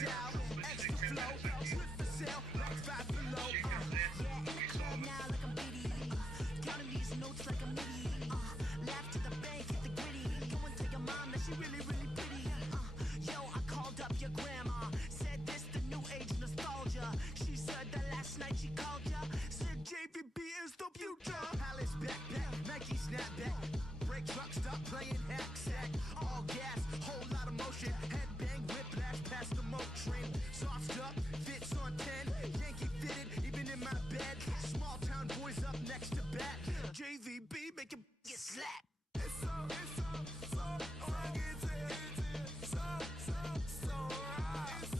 style, extra flow, good for sale, like 5 below. Yeah, in the club now like I'm Diddy. Counting these notes like a MIDI. Laugh to the bank, hit the gritty. Go and tell your mom that she really, really pretty. Yo, I called up your grandma. Said this the new age nostalgia. She said that last night she called ya. Said JVB is the future. Palace backpack, Nike snapback. Break truck, stop playing hack sack. All gas, whole lot of motion. Headbang, whiplash past the moat train. Sauced up, fits on 10. Yankee fitted, even in my bed. Small town boys up next to bat. JVB make it get slapped. It's so right. It's so right. It's so right. It's so right. It's so right.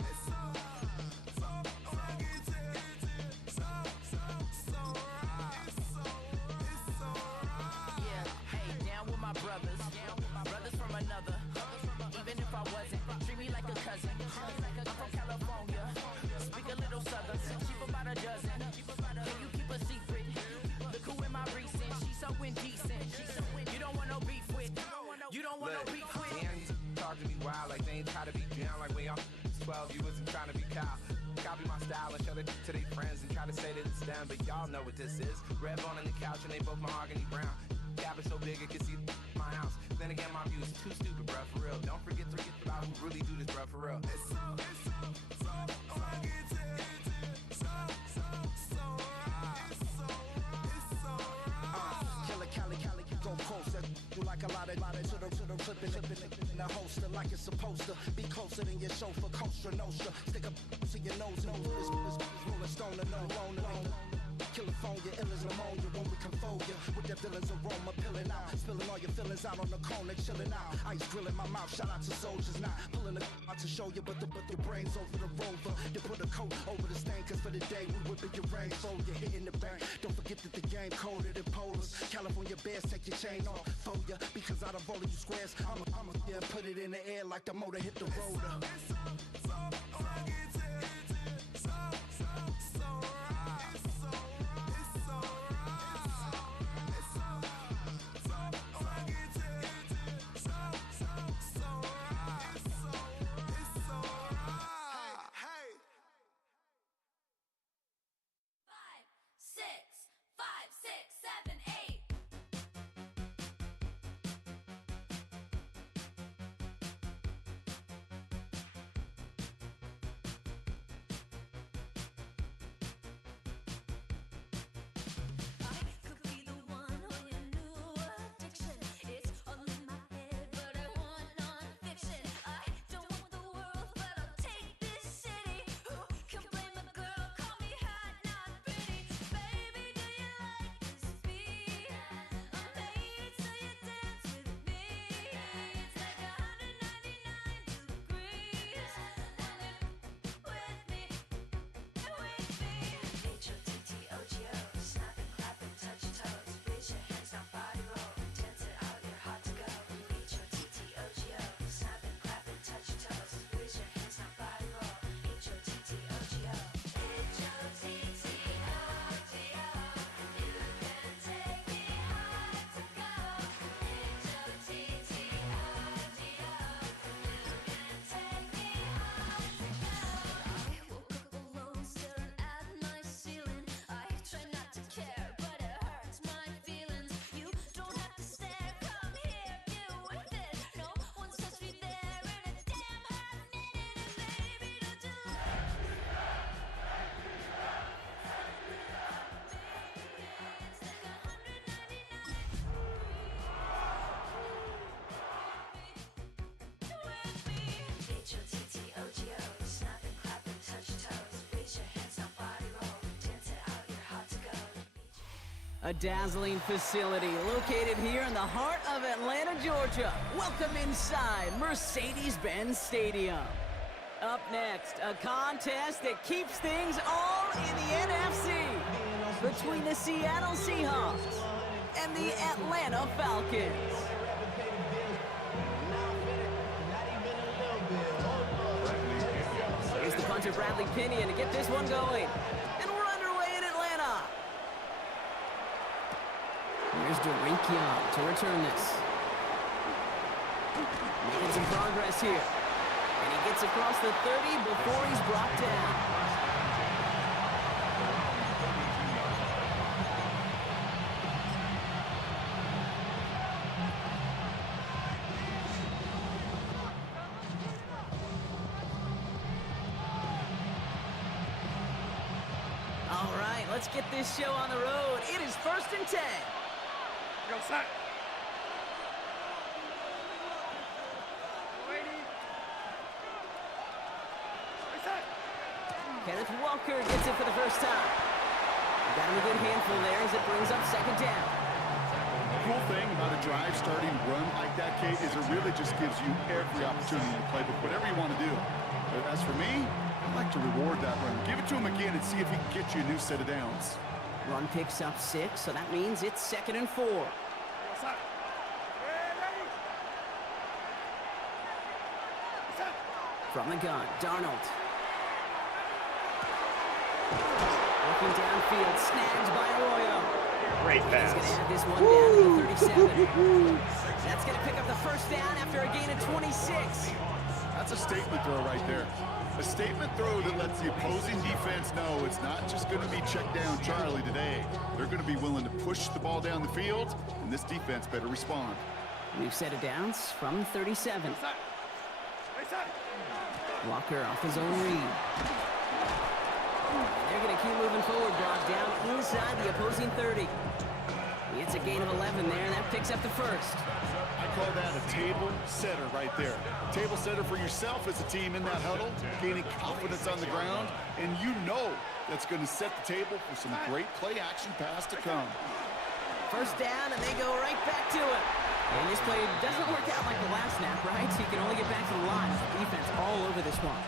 It's so right. Yeah, hey, down with my brothers. Brothers from another. Even if I wasn't, treat me like a cousin. I'm from California. Speak a little southern. Cheap about a dozen. Can you keep a secret? Look who in my recent. She's so indecent. You don't want no beef with. You don't want no beef with. Damn, you talk to me wild like they ain't try to be down. Like when y'all 12, you wasn't trying to be Kyle. Copy my style and show it to their friends and try to say that it's them, but y'all know what this is. Red bone on the couch and they both mahogany brown. Cabin so big it can see my house. Then again, my view is too stupid, bruh, for real. Don't forget about who really do this, bruh, for real. It's so right. It's so right. It's so right. Killer Cali, go closer. You like a lot of to the flipping in the holster like it's supposed to be closer than your chauffeur, Costa Nostra. Stick up to your nose, no, this rolling stone and no loner. California, ill as pneumonia when we come for you. With that villain's aroma, pilling out. Spilling all your feelings out on the corner, chilling out. Ice grilling my mouth, shout out to soldiers. Not pulling the out to show you, but the brains over the rover. You put a coat over the stain, cause for the day we whipping your rain. So you're hitting the bank. Don't forget that the game colder than polars. California bears, take your chain off for ya. Because out of all of you squares, I'm a yeah, put it in the air like the motor hit the rotor. A dazzling facility located here in the heart of Atlanta, Georgia. Welcome inside Mercedes-Benz Stadium. Up next, a contest that keeps things all in the NFC between the Seattle Seahawks and the Atlanta Falcons. Here's the punter Bradley Pinion to get this one going. And we're underway in Atlanta. Here's Dorinkyon to return this. Making some progress progress here. And he gets across the 30 before he's brought down. All right, let's get this show on the road. It is 1st and 10. Go, set. Kenneth Walker gets it for the first time. Got him a good handful there as it brings up 2nd down. The cool thing about a drive starting run like that, Kate, is it really just gives you every opportunity to play with whatever you want to do. But as for me, I'd like to reward that run. Give it to him again and see if he can get you a new set of downs. Run picks up 6, so that means it's 2nd and 4. From the gun, Darnold. Working downfield, snagged by Arroyo. Great He's pass. going to add this one down to the 37. That's going to pick up the 1st down after a gain of 26. That's a statement throw right there. A statement throw that lets the opposing defense know it's not just going to be check down Charlie today. They're going to be willing to push the ball down the field, and this defense better respond. We've set of downs from 37. Walker off his own read. They're going to keep moving forward, brought down inside the opposing 30. It's a gain of 11 there, and that picks up the 1st. I call that a table setter right there. Table setter for yourself as a team in that huddle, gaining confidence on the ground, and you know that's going to set the table for some great play-action pass to come. 1st down, and they go right back to it. And this play doesn't work out like the last snap, right? So you can only get back to the line. The defense all over this one.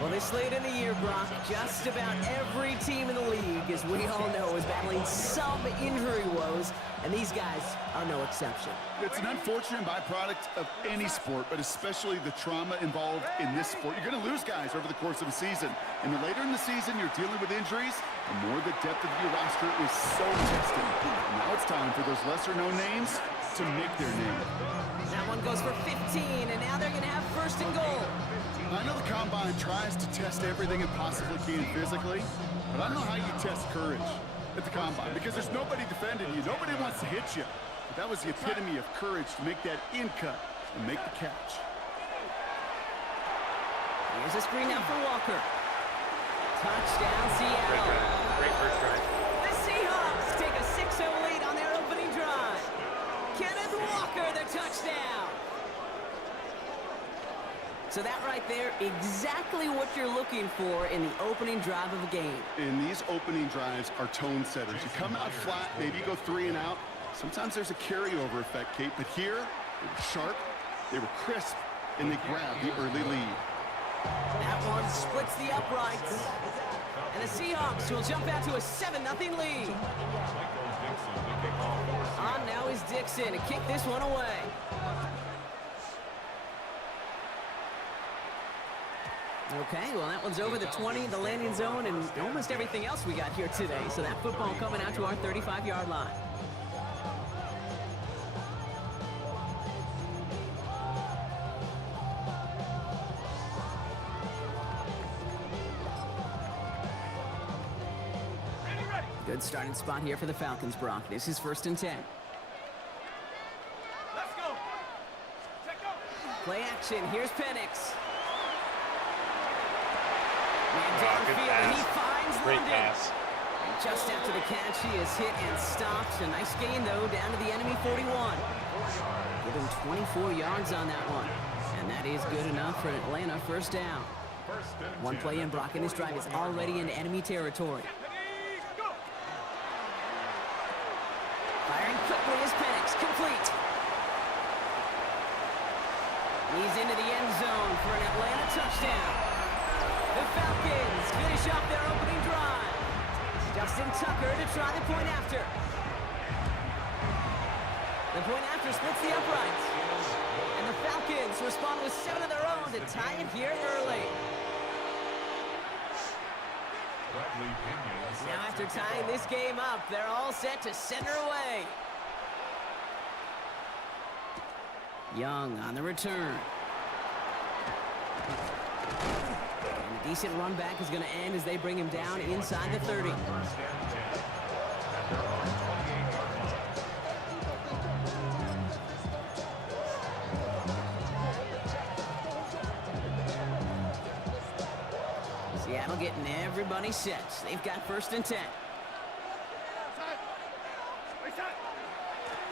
Well, this late in the year, Brock, just about every team in the league, as we all know, is battling some injury woes, and these guys are no exception. It's an unfortunate byproduct of any sport, but especially the trauma involved in this sport. You're going to lose guys over the course of a season, and the later in the season you're dealing with injuries, the more the depth of your roster is so tested. And now it's time for those lesser-known names to make their name. That one goes for 15, and now they're going to have 1st and goal. I know the Combine tries to test everything it possibly can physically, but I don't know how you test courage at the Combine, because there's nobody defending you. Nobody wants to hit you. But that was the epitome of courage to make that in cut and make the catch. Here's a screen now for Walker. Touchdown, Seattle. Great first drive. The Seahawks take a 6-0 lead on their opening drive. Kenneth Walker, the touchdown. So that right there, exactly what you're looking for in the opening drive of a game. And these opening drives are tone setters. You come out flat, maybe you go 3 and out. Sometimes there's a carryover effect, Kate, but here, they were sharp, they were crisp, and they grabbed the early lead. That one splits the uprights. And the Seahawks will jump out to a 7-0 lead. On now is Dixon to kick this one away. Okay, well, that one's over the 20, the landing zone, and almost everything else we got here today. So that football coming out to our 35-yard line. Good starting spot here for the Falcons, Brock. This is 1st and 10. Let's go. Play action. Here's Penix. Man Good downfield, and he pass. finds Great London. pass. And just after the catch, he is hit and stopped. A nice gain, though, down to the enemy 41. Give him 24 yards on that one. And that is good enough for Atlanta 1st down. One play in, Brock, and this drive is already in enemy territory. Firing quickly is Penix, complete. He's into the end zone for an Atlanta touchdown. The Falcons finish off their opening drive. Justin Tucker to try the point after. The point after splits the uprights. And the Falcons respond with 7 of their own to tie it here early. Now after tying this game up, they're all set to center away. Young on the return. And a decent run back is going to end as they bring him down inside the 30. Seattle getting everybody set. They've got 1st and 10.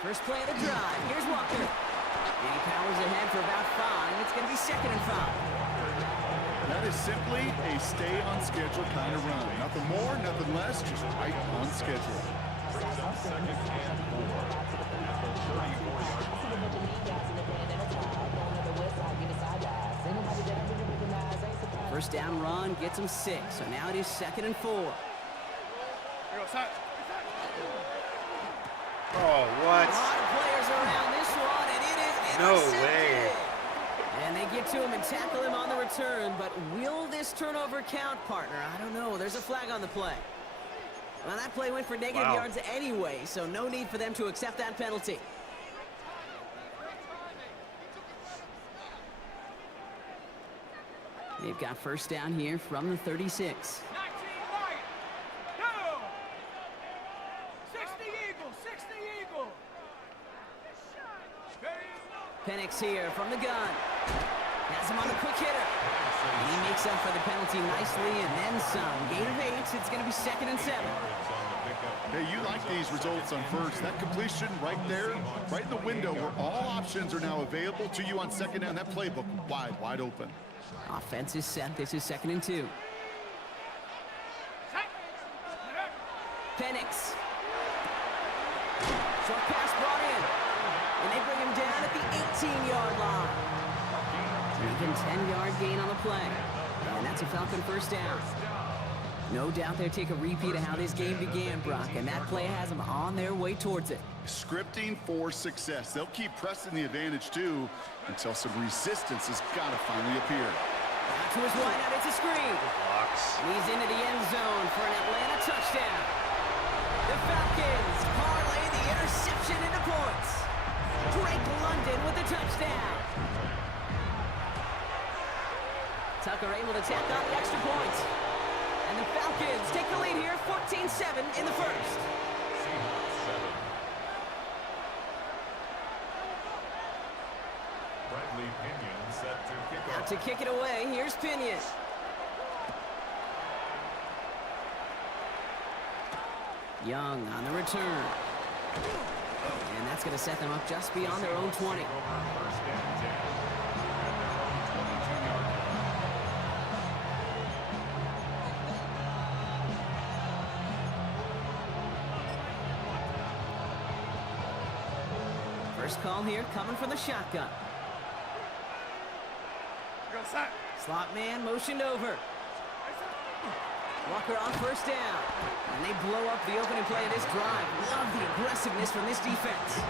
First play of the drive. Here's Walker. And he powers ahead for about 5. It's going to be 2nd and 5. That is simply a stay on schedule kind of run. Nothing more, nothing less, just right on schedule. First down run gets him 6. So now it is 2nd and 4. Oh, what? A lot of players around this one, and it is intercepted. No way. And they get to him and tackle him on the return, but will this turnover count, partner? I don't know. There's a flag on the play. Well, that play went for negative yards anyway, so no need for them to accept that penalty. They've got first down here from the 36. Penix here from the gun. Has him on the quick hitter. And he makes up for the penalty nicely and then some. Gain of 8. It's going to be 2nd and 7. Hey, you like these results on first. That completion right there, right in the window where all options are now available to you on 2nd down. That playbook wide open. Offense is set. This is 2nd and 2. Penix. Short pass brought in. And they bring him down at the 18-yard line. Making 10-yard gain on the play. And that's a Falcon first down. No doubt they'll take a repeat of how this game began, Brock, and that play has them on their way towards it. Scripting for success. They'll keep pressing the advantage, too, until some resistance has got to finally appear. Out to his wideout, it's a screen. And he's into the end zone for an Atlanta touchdown. The Falcons parlay the interception into points. Drake London with the touchdown. Tucker able to tack on the extra point. And the Falcons take the lead here, 14-7 in the first. Out to kick it away, here's Pinion. Young on the return. And that's going to set them up just beyond their own 20. First call here coming from the shotgun. Slot man motioned over. Walker on first down. And they blow up the opening play of this drive. Love the aggressiveness from this defense.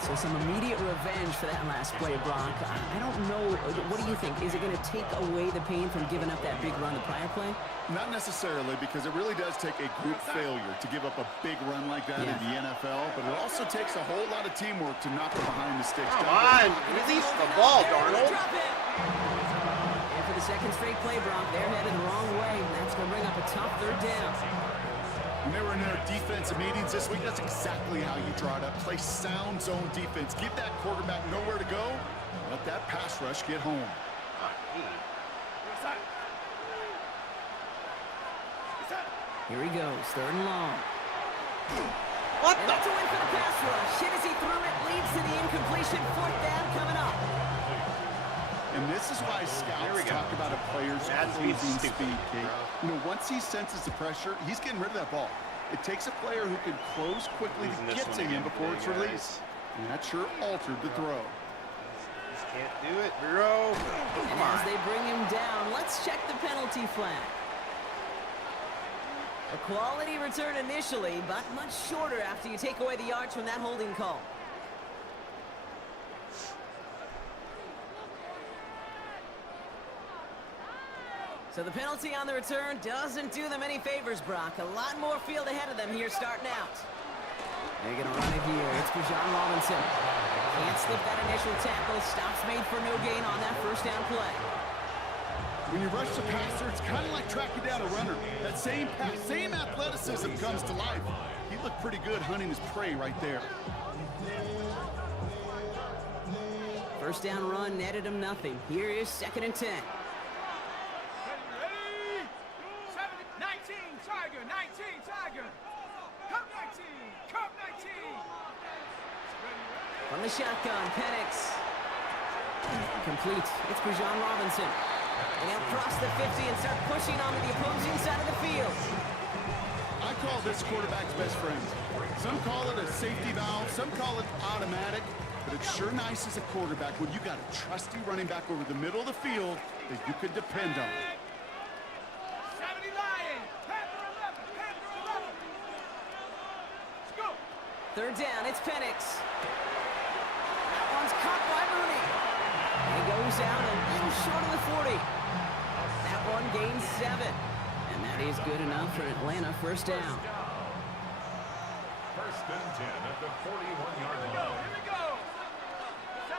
So some immediate revenge for that last play, Brock. I don't know. What do you think? Is it going to take away the pain from giving up that big run the prior play? Not necessarily, because it really does take a group failure to give up a big run like that in the NFL, but it also takes a whole lot of teamwork to knock it behind the sticks. Come on, release the ball, Darnold. And for the second straight play, Brock, they're headed the wrong way, and that's going to bring up a tough third down. When they were in their defensive meetings this week, that's exactly how you draw it up. Play sound zone defense. Give that quarterback nowhere to go. Let that pass rush get home. Here he goes, 3rd and long. What And the? that's a win for the pass rush. Hit as he threw it, leads to the incompletion. 4th down coming up. And this is why scouts talk about a player's closing speed, Kate. You know, once he senses the pressure, he's getting rid of that ball. It takes a player who can close quickly to get to him before it's released. And that sure altered the throw. Just can't do it, bro. And as they bring him down, let's check the penalty flag. A quality return initially, but much shorter after you take away the yards from that holding call. So the penalty on the return doesn't do them any favors, Brock. A lot more field ahead of them here starting out. They're going to run it here. It's Bijan Robinson. Can't slip that initial tackle. Stops made for no gain on that first down play. When you rush the passer, it's kind of like tracking down a runner. That same pass, same athleticism comes to life. He looked pretty good hunting his prey right there. First down run netted him nothing. Here is 2nd and 10. Ready? 19, Tiger, 19, Tiger. Come 19, come 19. From the shotgun, Penix. Complete. It's Bijan Robinson. And he'll cross the 50 and start pushing onto the opposing side of the field. I call this quarterback's best friend. Some call it a safety valve, some call it automatic, but it's sure nice as a quarterback when you got a trusty running back over the middle of the field that you can depend on. 70 Lions, Panther 11, Panther 11. Let's go. 3rd down, it's Penix. That one's caught by Mooney. And he goes out a little short of the 40. That one gains 7. And that is good enough for Atlanta. First down. First and 10 at the 41-yard line. Here we go. 72.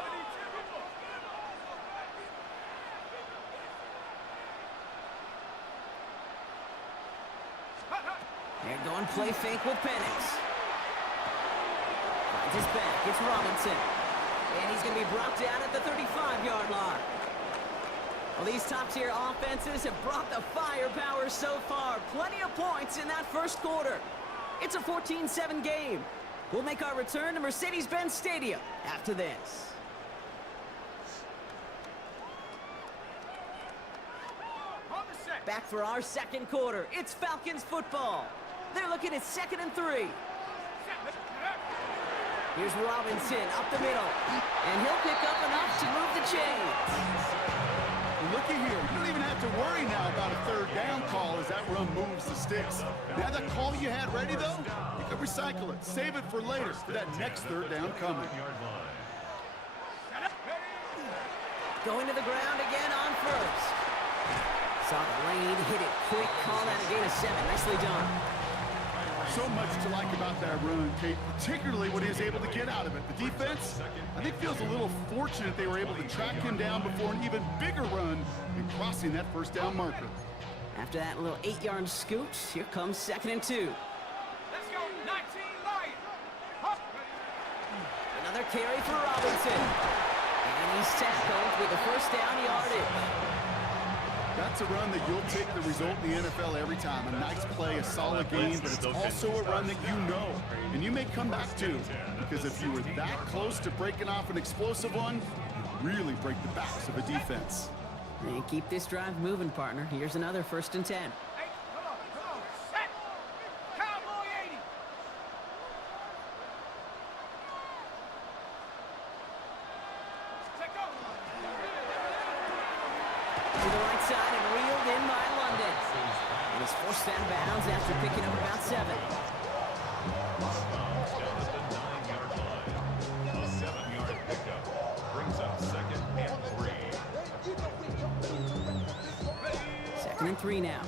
They're going play fake with Penix. Finds his back. It's Robinson. And he's going to be brought down at the 35-yard line. Well, these top-tier offenses have brought the firepower so far. Plenty of points in that first quarter. It's a 14-7 game. We'll make our return to Mercedes-Benz Stadium after this. On the set. Back for our second quarter. It's Falcons football. They're looking at 2nd and 3. Here's Robinson up the middle. And he'll pick up enough to move the chains. Looky here, you don't even have to worry now about a 3rd down call as that run moves the sticks. Now that call you had ready, though, you can recycle it. Save it for later, for that next 3rd down coming. Going to the ground again on first. Saw the lane, hit it quick, call that a gain of 7. Nicely done. So much to like about that run, Kate, particularly what he was able to get out of it. The defense, I think, feels a little fortunate they were able to track him down before an even bigger run and crossing that first down marker. After that little 8-yard scoot, here comes 2nd and 2. Let's go. 19 Lions. Hop. Another carry for Robinson. And he's tackled with the first down yardage. That's a run that you'll take the result in the NFL every time. A nice play, a solid game, but it's also a run that you know, and you may come back to, because if you were that close to breaking off an explosive one, you really break the backs of a defense. And keep this drive moving, partner. Here's another 1st and 10. Hey, come on. Set. Cowboy 80. Let's go. To the right side and reeled in by London. And he's forced out of bounds after picking up about 7. A 7-yard pickup brings up 2nd and 3. 2nd and 3 now.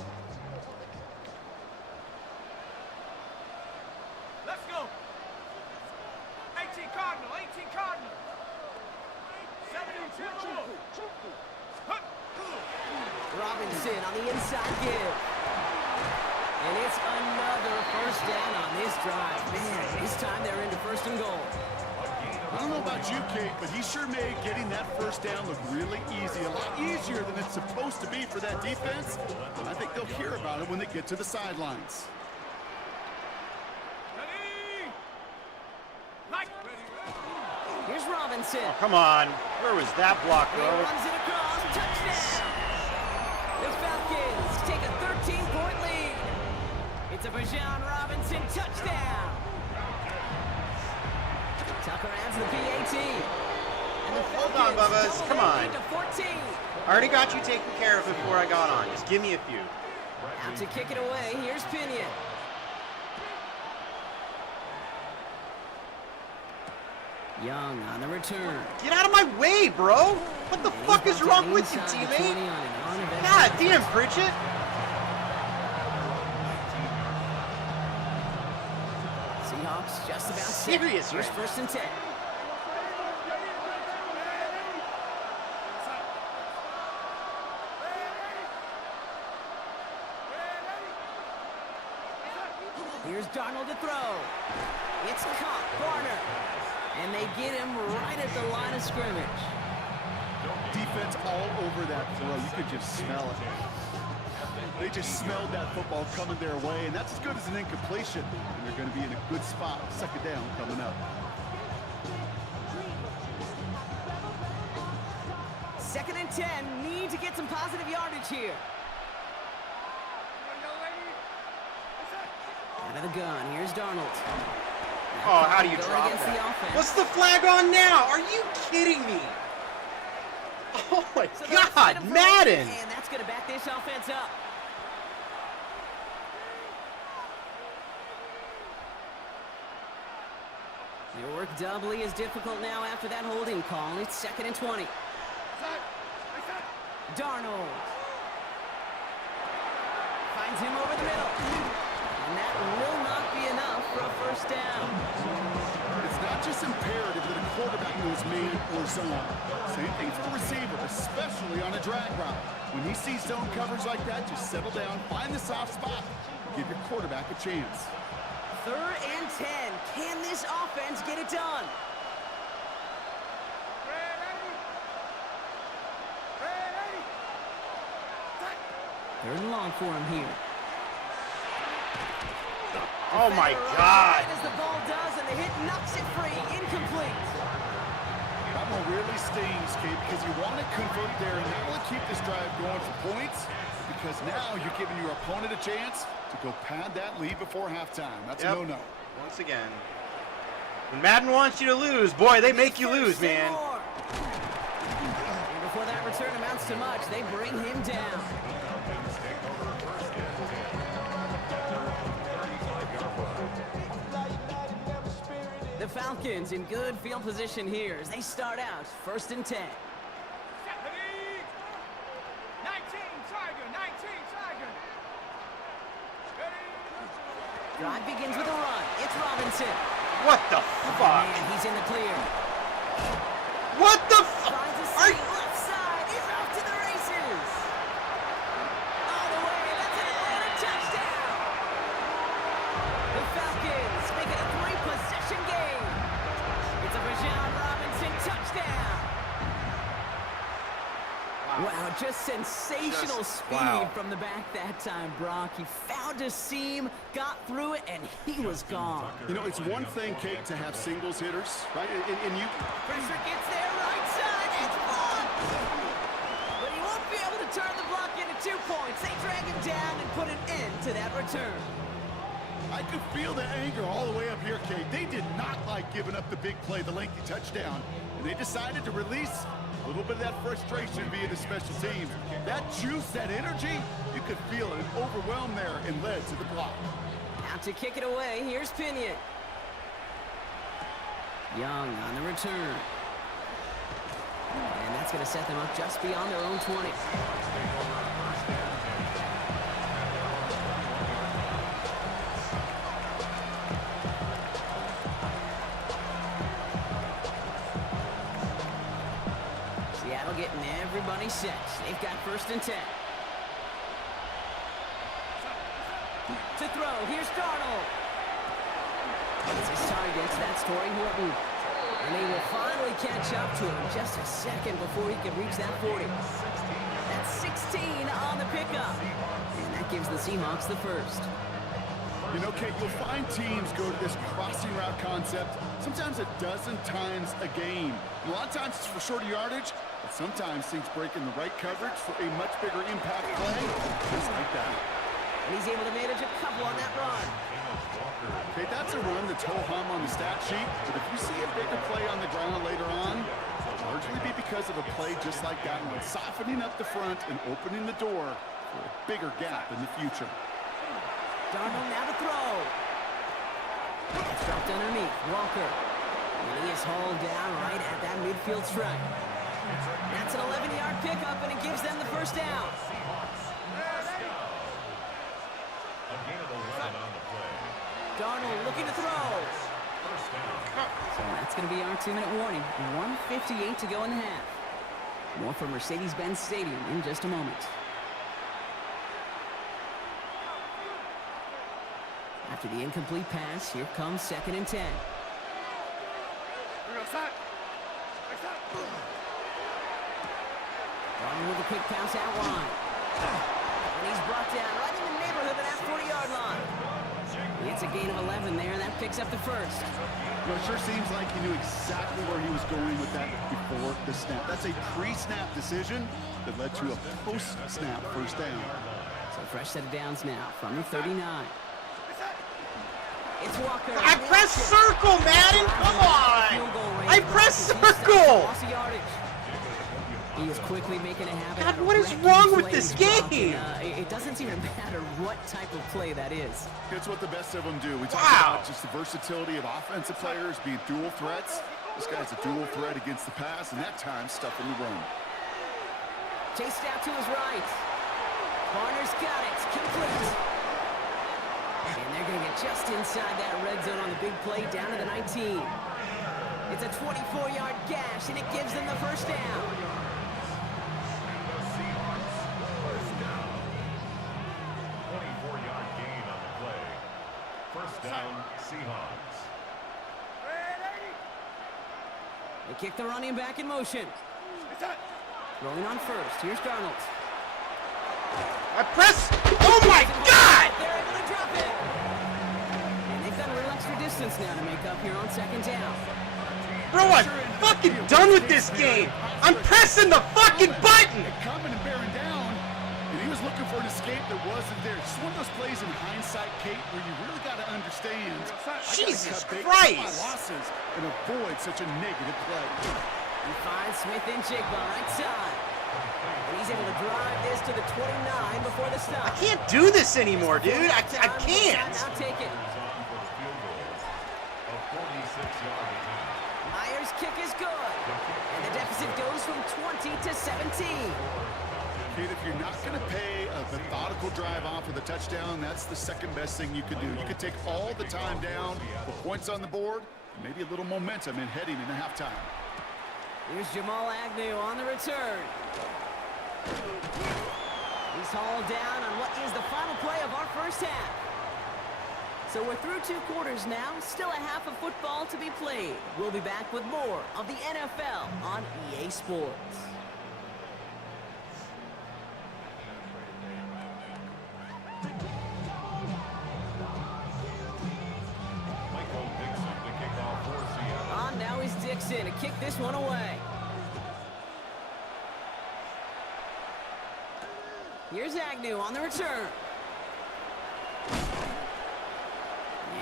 Let's go. 18 Cardinal, 18 Cardinal. 72. Huh. Robinson on the inside give. And it's another first down on this drive. Man, this time they're into 1st and goal. I don't know about you, Kate, but he sure made getting that first down look really easy. A lot easier than it's supposed to be for that defense. I think they'll hear about it when they get to the sidelines. Ready. Like. Here's Robinson. Come on. Where was that block, He bro? runs it across. Touchdown. The Falcons take a 13-point lead. It's a Bijan Robinson touchdown. Tucker adds the PAT. And the Hold on, Falcons Bubba's. double Come their on. lead to 14. I already got you taken care of before I got on. Just give me a few. Out to kick it away. Here's Pinion. Young on the return. Get out of my way, bro! What the fuck is wrong with you, teammate? God damn, Pritchett! Seahawks just about set. Serious, Here's right? 1st and 10. Here's Darnold to throw. It's caught, Garner. And they get him right at the line of scrimmage. Defense all over that throw. You could just smell it. They just smelled that football coming their way, and that's as good as an incompletion. And they're going to be in a good spot. Second down coming up. Second and 10. Need to get some positive yardage here. Out of the gun. Here's Darnold. Oh, how do you drop that? What's the flag on now? Are you kidding me? Oh my God, Madden! And that's going to back this offense up. Your work doubly as difficult now after that holding call. It's second and 20. Darnold finds him over the middle. And that will not be enough for a first down. It's not just imperative that a quarterback knows man or zone. Same thing for the receiver, especially on a drag route. When he sees zone coverage like that, just settle down, find the soft spot, and give your quarterback a chance. Third and 10. Can this offense get it done? Third and long for him here. Oh my God! As the ball does, and the hit knocks it free, incomplete. That one really stings, Kate, because you want to convert there and not only keep this drive going for points, because now you're giving your opponent a chance to go pad that lead before halftime. That's a no-no. Once again, when Madden wants you to lose, boy, they make you lose, man. And before that return amounts to much, they bring him down. The Falcons in good field position here as they start out first and 10. 19 Tiger, 19 Tiger. Drive begins with a run. It's Robinson. What the fuck? And he's in the clear. What the Finds a fuck? seat left side. He's off to the races. All the way. That's an Atlanta touchdown. The Falcons make it a 3-possession game. It's a Bijan Robinson touchdown. Wow, just sensational speed from the back that time, Brock. He found a seam, got through it, and he was gone. You know, it's one thing, Kate, to have singles hitters, right? And you... Pressure gets there, right side, it's blocked! But he won't be able to turn the block into 2 points. They drag him down and put an end to that return. I could feel the anger all the way up here, Kate. They did not like giving up the big play, the lengthy touchdown. And they decided to release a little bit of that frustration via the special teams. That juice, that energy, you could feel it overwhelm there and led to the block. Now to kick it away, here's Pinion. Young on the return. And that's going to set them up just beyond their own 20. Seattle getting everybody set. They've got first and 10. To throw, here's Darnold. It's his target, that's Torrey Horton. And they will finally catch up to him just a second before he can reach that 40. That's 16 on the pickup. And that gives the Seahawks the first. You know, Kate, you'll find teams go to this crossing route concept sometimes a dozen times a game. And a lot of times it's for shorter yardage, but sometimes things break in the right coverage for a much bigger impact play, just like that. And he's able to manage a couple on that run. Okay, that's a run that's ho-hum on the stat sheet, but if you see a bigger play on the ground later on, it'll largely be because of a play just like that one, softening up the front and opening the door for a bigger gap in the future. Darnold now to throw. It's dropped underneath. Walker. And he is hauled down right at that midfield stripe. That's an 11-yard pickup, and it gives them the first down. Darnold looking to throw. So that's going to be our 2-minute warning. 1:58 to go in the half. More from Mercedes-Benz Stadium in just a moment. After After the incomplete pass, here comes 2nd and 10. Running with a quick pass out wide. And he's brought down right in the neighborhood of that 40-yard line. It's a gain of 11 there, and that picks up the first. Well, it sure seems like he knew exactly where he was going with that before the snap. That's a pre-snap decision that led to a post-snap first down. So fresh set of downs now from the 39. It's Walker. I press circle, Madden! Come on! I press circle! He is quickly making a habit. God, what is wrong with this game? It doesn't seem to matter what type of play that is. It's what the best of them do. We talk about just the versatility of offensive players being dual threats. This guy's a dual threat against the pass, and that time stuffing the run. Chased out to his right. Barner's got it. Complete. And they're going to get just inside that red zone on the big play down to the 19. It's a 24-yard gash, and it gives them the first down. 24-yard gain on the play. First down, Seahawks. They kick the running back in motion. Rolling on first. Here's Darnold. I press. Oh my God! They're able to drop it. And they've got a little extra distance now to make up here on 2nd down. Bro, I'm fucking done with this game. I'm pressing the fucking button. Coming and bearing down, and he was looking for an escape that wasn't there. Just one of those plays in hindsight, Kate, where you really got to understand. Jesus My Christ! losses and avoid such a negative play. He finds Smith and Jigba right side. And he's able to drive this to the 29 before the stop. I can't do this anymore, dude. I can't. Now take it. Myers' kick is good. And the deficit goes from 20 to 17. Kate, if you're not going to pay a methodical drive off with a touchdown, that's the second best thing you could do. You could take all the time down, put points on the board, and maybe a little momentum in heading into halftime. Here's Jamal Agnew on the return. He's hauled down on what is the final play of our first half. So we're through 2 quarters now, still a half of football to be played. We'll be back with more of the NFL on EA Sports. On now is Dixon to kick this one away. Here's Agnew on the return.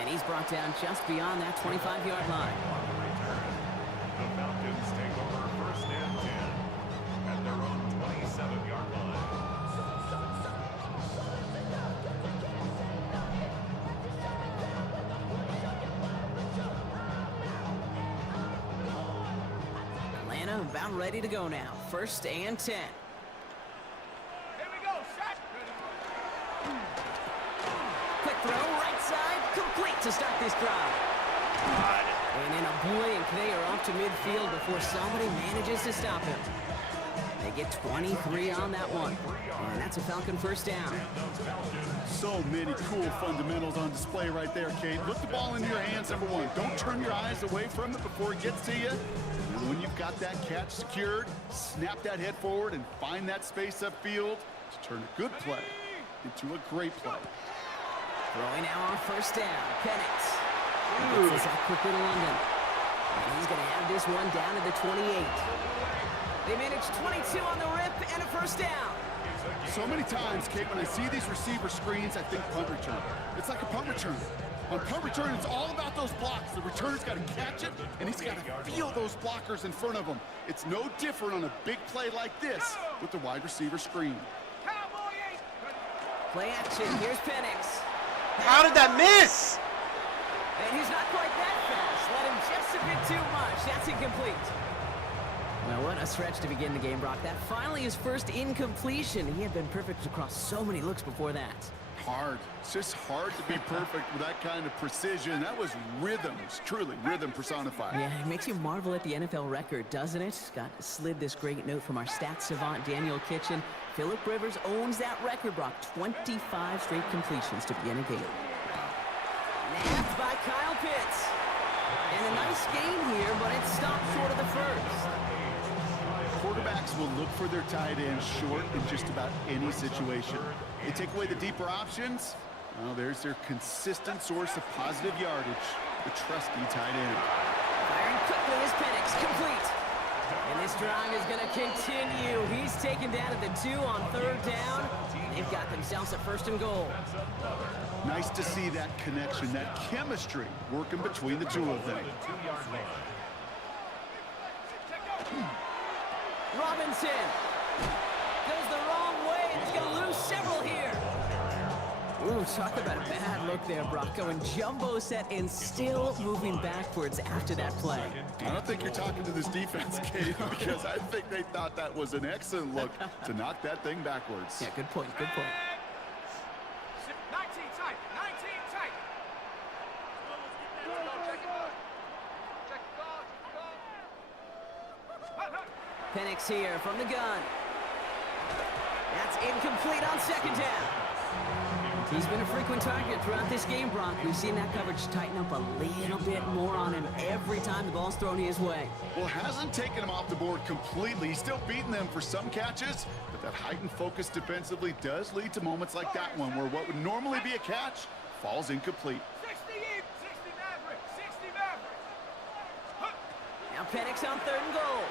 And he's brought down just beyond that 25-yard line. The Falcons take over first and 10 at their own 27-yard line. Atlanta about ready to go now. First and 10. Quick throw, right side, complete to start this drive. And in a blink, they are off to midfield before somebody manages to stop him. They get 23 on that one. And that's a Falcon first down. So many cool fundamentals on display right there, Kate. Look the ball into your hands, number one. Don't turn your eyes away from it before it gets to you. And when you've got that catch secured, snap that head forward and find that space upfield to turn a good play into a great play. Throwing now on first down. Penix. Gets this out quickly to London. And he's going to have this one down to the 28. They managed 22 on the rip and a first down. So many times, Kate, when I see these receiver screens, I think punt return. It's like a punt return. On punt return, it's all about those blocks. The returner's got to catch it, and he's got to feel those blockers in front of him. It's no different on a big play like this with the wide receiver screen. Play action. Here's Penix. How did that miss? And he's not quite that fast. Let him just a bit too much. That's incomplete. Well, what a stretch to begin the game, Brock. That finally his first incompletion. He had been perfect across so many looks before that. Hard. It's just hard to be perfect with that kind of precision. That was rhythm. It's truly rhythm personified. Yeah, it makes you marvel at the NFL record, doesn't it? Got slid this great note from our stats savant, Daniel Kitchen. Phillip Rivers owns that record, Brock. 25 straight completions to begin a game. Nabbed by Kyle Pitts. And a nice gain here, but it stopped short of the first. Quarterbacks will look for their tight end short in just about any situation. They take away the deeper options. Well, there's their consistent source of positive yardage, the trusty tight end. Firing quickly as Penix, complete. And this drive is going to continue. He's taken down at the 2 on 3rd down. They've got themselves a 1st and goal. Nice to see that connection, that chemistry working between the two of them. Robinson goes the wrong way, and he's going to lose several here. Ooh, talk about a bad look there, Brock. Going jumbo set and still moving backwards after that play. I don't think you're talking to this defense, Kate, because I think they thought that was an excellent look to knock that thing backwards. Yeah, good point, good point. 19 tight, 19 tight. Penix here from the gun. That's incomplete on 2nd down. He's been a frequent target throughout this game, Brock. We've seen that coverage tighten up a little bit more on him every time the ball's thrown his way. Well, hasn't taken him off the board completely. He's still beating them for some catches, but that heightened focus defensively does lead to moments like that one where what would normally be a catch falls incomplete. 60 Maverick, 60 Maverick. Now Penix on 3rd and goal.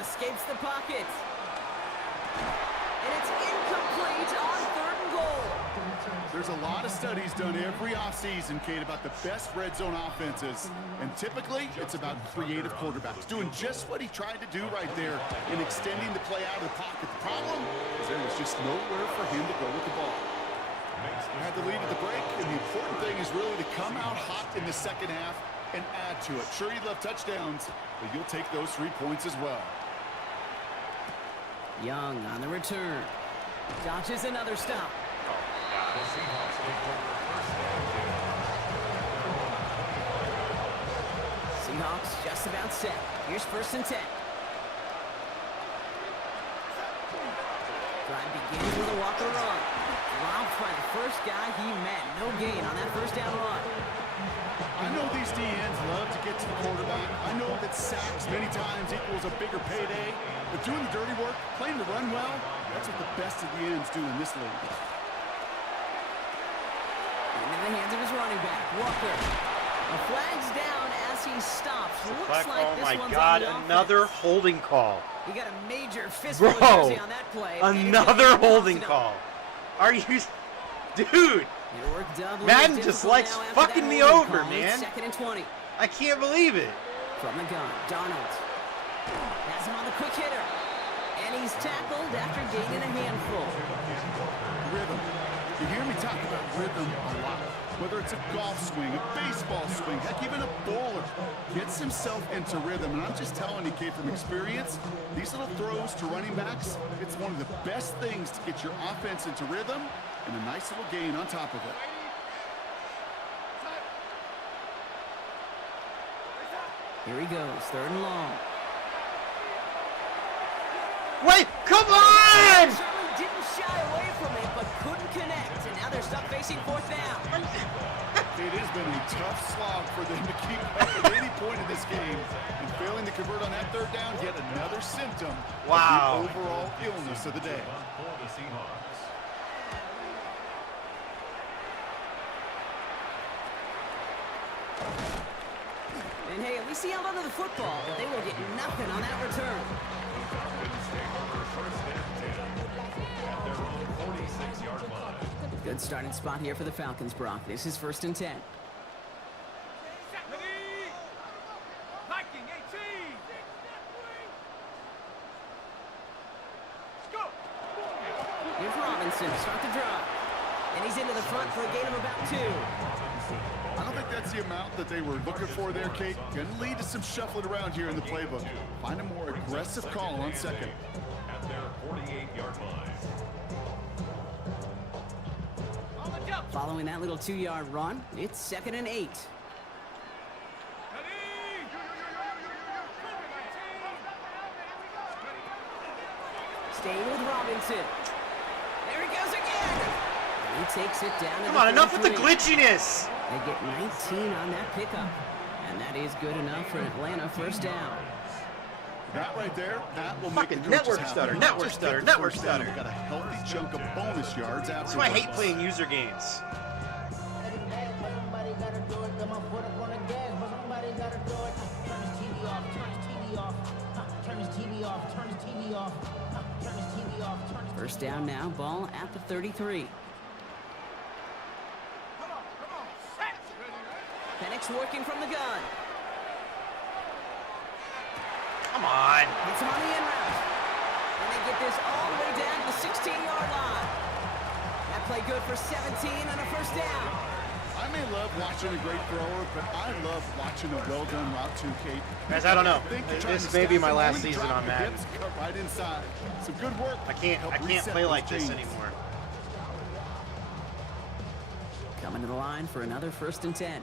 Escapes the pocket. And it's incomplete on 3rd and goal. There's a lot of studies done every offseason, Kate, about the best red zone offenses. And typically, it's about creative quarterbacks doing just what he tried to do right there in extending the play out of the pocket. The problem is there was just nowhere for him to go with the ball. Had the lead at the break, and the important thing is really to come out hot in the 2nd half and add to it. Sure, you love touchdowns, but you'll take those 3 points as well. Young on the return. Dodges another stop. Seahawks just about set. Here's 1st and 10. Drive begins with a walker run. Dropped by the first guy he met. No gain on that 1st down run. I know these DNs love to get to the quarterback. I know that sacks many times equals a bigger payday. But doing the dirty work, playing the run well, that's what the best of the ends do in this league. Into the hands of his running back, Walker. A flag's down as he stops. Looks like oh this my one's God, on the another offense. holding call. He got a major fist Bro, jersey on that play. another holding call. Are you... Dude, Madden just likes fucking me over, man. 2nd and 20. I can't believe it. From the gun, Donald. Has him on the quick hitter. And he's tackled after gaining a handful. Rhythm. You hear me talk about rhythm a lot. Whether it's a golf swing, a baseball swing, heck, even a bowler gets himself into rhythm. And I'm just telling you, Kate, from experience, these little throws to running backs, it's one of the best things to get your offense into rhythm and a nice little gain on top of it. Here he goes, 3rd and long. Wait, come on! Certainly didn't shy away from it, but couldn't connect. And now they're stuck facing 4th down. It has been a tough slog for them to keep up at any point in this game. And failing to convert on that 3rd down, yet another symptom of the overall illness of the day. And hey, at least he held onto the football, but they will get nothing on that return. Good starting spot here for the Falcons, Brock. This is 1st and 10. Viking 18. Let's go. Here's Robinson, start the drive. And he's into the front for a gain of about 2. I don't think that's the amount that they were looking for there, Kate. Going to lead to some shuffling around here in the playbook. Find a more aggressive call on 2nd. At their 48-yard line. Following that little 2-yard run, it's 2nd and 8. Staying with Robinson. There he goes again. He takes it down. Come on, enough with the glitchiness. They get 19 on that pickup. And that is good enough for Atlanta. First down. That right there, that will Fucking make the network coaches stutter, happy. network Just stutter, get the network first down. stutter. Got a healthy chunk of bonus yards after. That's why I hate playing user games. Somebody gotta do it. Got my foot up on the gas, but somebody gotta do it. Turn his TV off. Turn his TV off. Turn his TV off. Turn his TV off. Turn his TV off. First down now, ball at the 33. Penix working from the gun. Come on. It's on the in route. And they get this all the way down to the 16-yard line. That play good for 17 and a first down. I may love watching a great thrower, but I love watching a well-done route too, Kate. Guys, I don't know. Think you're trying This to may be stack my them, last only season drop on the Madden. hips, cut right inside. Some good work. I can't play like this anymore. Coming to the line for another 1st and 10.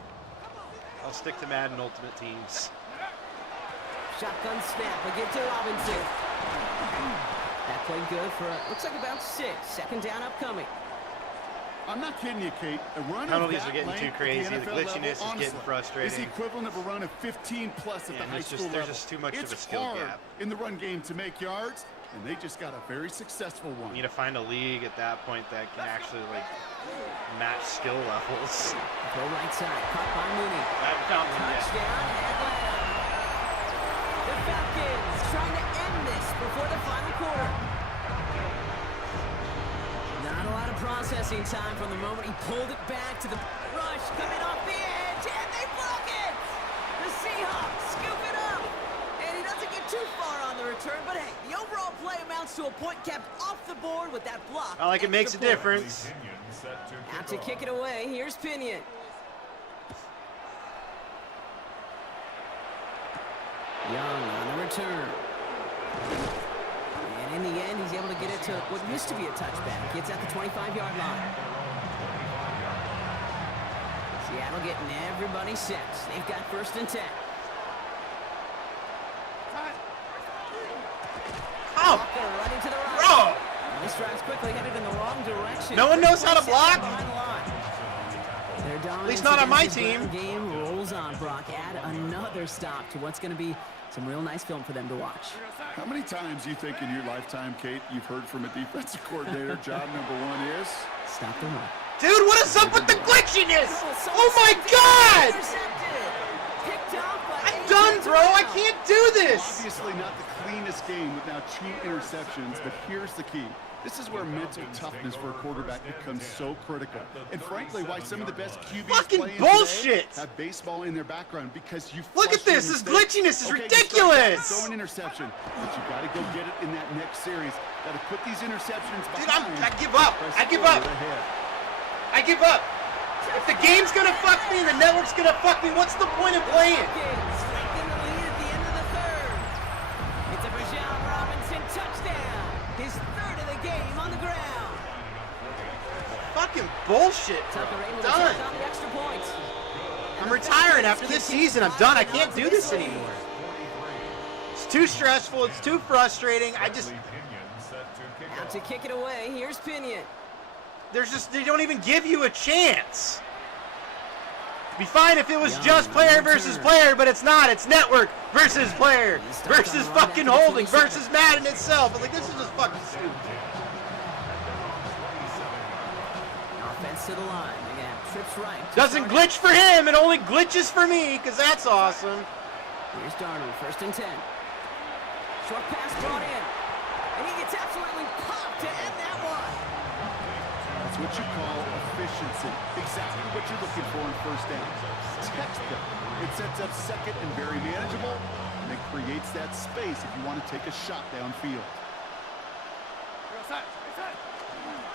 I'll stick to Madden Ultimate Teams. Shotgun snap again to Robinson. That played good for, looks like about 6. Second down upcoming. I'm not kidding you, Kate. A run Penalties of that are getting too length at crazy. The NFL glitchiness level, is honestly, getting frustrating. Is the equivalent of a run of 15 plus at the high school level. There's just too much of a skill hard gap. in the run game to make yards, and they just got a very successful one. You need to find a league at that point that can actually like match skill levels. Go right side, caught by Mooney. I haven't found one yet. Touchdown, Atlanta. The Falcons trying to end this before the final quarter. Not a lot of processing time from the moment he pulled it back to the rush coming off the edge, and they block it. The Seahawks scoop it up, and he doesn't get too far on the return, but hey, the overall play amounts to a point kept off the board with that block. I like it makes a Extra point. difference. Out to kick it away, here's Pinion. Young on the return. And in the end, he's able to get it to what used to be a touchback. Gets at the 25-yard line. Seattle getting everybody set. They've got 1st and 10. Oh, Walker running to the right. bro! This drive's quickly headed in the wrong direction. No one knows how to block? Behind the line. At least not on my team. Game rolls on, Brock. Add another stop to what's going to be some real nice film for them to watch. How many times do you think in your lifetime, Kate, you've heard from a defensive coordinator, job number 1 is? Stop the run. Dude, what is up with the glitchiness? Oh my God! I'm done, bro. I can't do this. Obviously not the cleanest game with now 2 interceptions, but here's the key. This is where mental toughness for a quarterback becomes so critical. And frankly, why some of the best QBs Fucking playing bullshit. today have baseball in their background, because you Look at flush your this. This mistakes. glitchiness is Okay, ridiculous. Throw an interception, but you got to go get it in that next series. Got to put these interceptions Dude, behind. I give up. Press I give up. forward ahead. I give up. If the game's gonna fuck me and the network's gonna fuck me, what's the point of playing? Taking the lead at the end of the 3rd. It's a Bijan Robinson touchdown. His 3rd of the game on the ground. Fucking bullshit, bro. Tucker able to Done. take on the extra points. I'm retiring after this season. I'm done. I can't do this anymore. It's too stressful. It's too frustrating. Out to kick it away. Here's Pinion. They don't even give you a chance. It'd be fine if it was just player versus player, but it's not. It's network versus player versus fucking holding versus Madden itself. I'm like, this is just fucking stupid. Offense to the line. They're gonna have trips right. Doesn't glitch for him. It only glitches for me, because that's awesome. Here's Darnold, 1st and 10. Short pass brought in. And he gets absolutely popped to end that one. That's what you call efficiency. Exactly what you're looking for in 1st down. Textbook. It sets up 2nd and very manageable, and it creates that space if you want to take a shot downfield.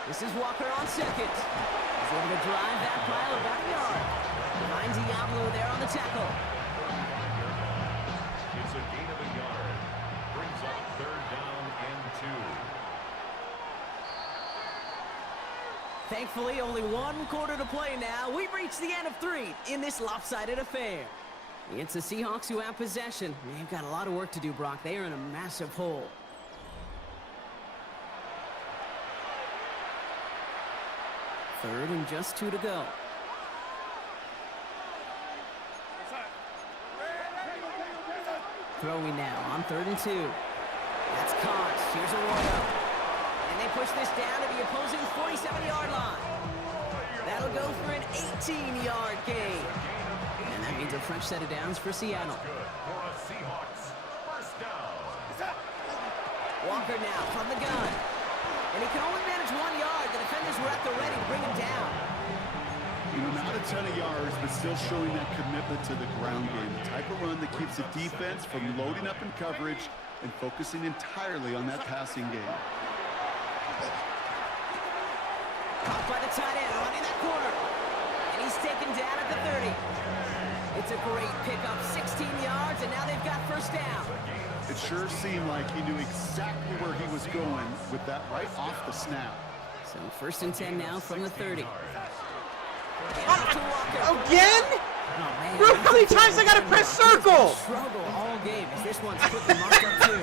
This is Walker on 2nd. He's able to drive that pile about a yard. Behind Diablo there on the tackle. It's a gain of a yard. Brings up 3rd down and 2. Thankfully, only 1 quarter to play now. We've reached the end of 3 in this lopsided affair. It's the Seahawks who have possession. They've got a lot of work to do, Brock. They are in a massive hole. Third and just 2 to go. Throwing now on 3rd and 2. That's caught. Here's Arroyo. And they push this down to the opposing 47-yard line. That'll go for an 18-yard gain. And that means a fresh set of downs for Seattle. Walker now from the gun. And he can only manage 1 yard. The defenders were at the ready to bring him down. You know, not a ton of yards, but still showing that commitment to the ground game. The type of run that keeps the defense from loading up in coverage and focusing entirely on that passing game. Caught by the tight end, running that corner. And he's taken down at the 30. It's a great pickup, 16 yards, and now they've got first down. It sure seemed like he knew exactly where he was going with that right off the snap. So 1st and 10 now from the 30. Again? Bro, how many times I gotta press circle? Struggle all game as this one's quickly marked up too.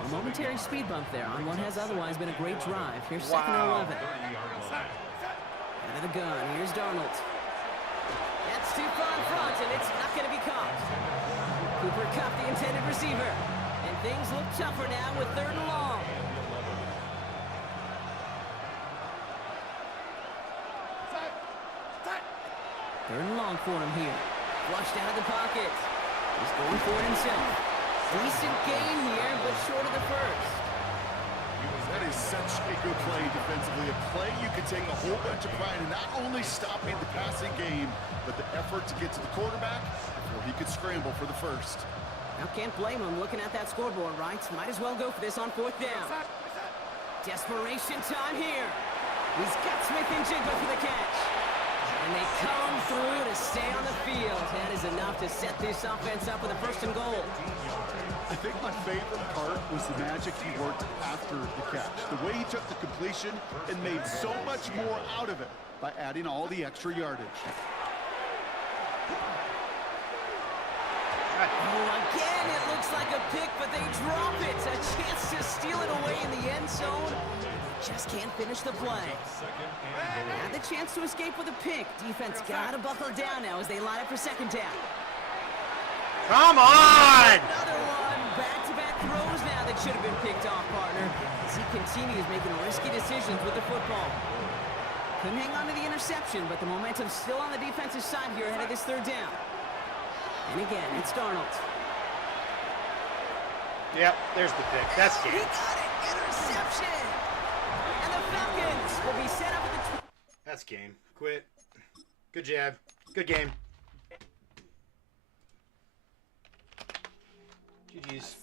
A momentary speed bump there on what has otherwise been a great drive. Here's 2nd and 11. Out of the gun, here's Darnold. That's too far in front, and it's not going to be caught. Cooper Kupp, the intended receiver. And things look tougher now with 3rd and long. Third and long for him here. Flushed out of the pocket. He's going for it himself. Decent gain here, but short of the first. That is such a good play defensively. A play you could take a whole bunch of pride in not only stopping the passing game, but the effort to get to the quarterback before he could scramble for the first. Now can't blame him looking at that scoreboard, right? Might as well go for this on 4th down. Desperation time here. He's got Smith and Jigba for the catch. And they come through to stay on the field. That is enough to set this offense up with a 1st and goal. I think my favorite part was the magic he worked after the catch. The way he took the completion and made so much more out of it by adding all the extra yardage. Oh, again, it looks like a pick, but they drop it. A chance to steal it away in the end zone. Just can't finish the play. Had the chance to escape with a pick. Defense gotta buckle down now as they line up for 2nd down. Come on! Another one. Back-to-back throws now that should have been picked off, partner. As he continues making risky decisions with the football. Couldn't hang on to the interception, but the momentum's still on the defensive side here ahead of this 3rd down. And again, it's Darnold. Yep, there's the pick. That's He game. got it! Interception! And the Falcons will be set up at the... That's game. Quit. Good jab. Good game. GG's.